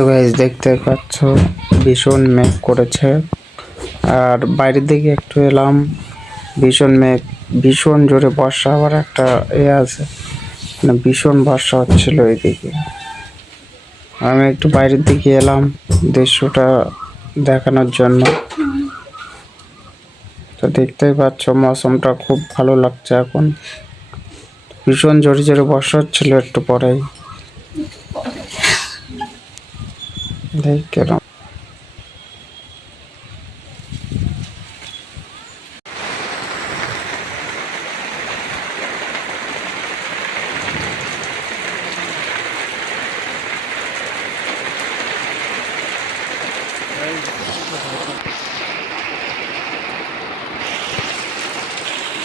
তো গাইস দেখতে পাচ্ছ ভীষণ মেঘ করেছে। আর বাইরের দিকে একটু এলাম, ভীষণ মেঘ, ভীষণ জোরে বর্ষা হওয়ার একটা আছে, মানে ভীষণ বর্ষা হচ্ছিল এইদিকে। আমি একটু বাইরের দিকে এলাম দৃশ্যটা দেখানোর জন্য। তো দেখতেই পাচ্ছ মৌসুমটা খুব ভালো লাগছে এখন। ভীষণ জোরে জোরে বর্ষা হচ্ছিল একটু পরেই। দেখ কেরম।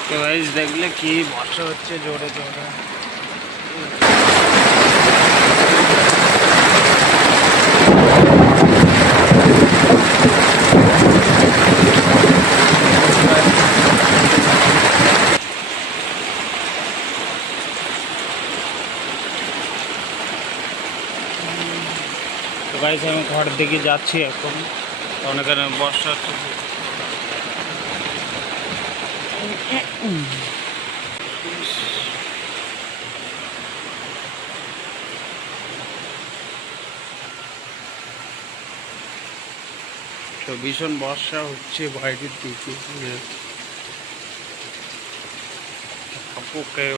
তো গাইস দেখলে কি বর্ষা হচ্ছে জোরে জোরে। তো গাইস আমি ঘরের দিকে যাচ্ছি এখন, অনেক বর্ষা হচ্ছে। তো ভীষণ বর্ষা হচ্ছে বাইরের দিকে।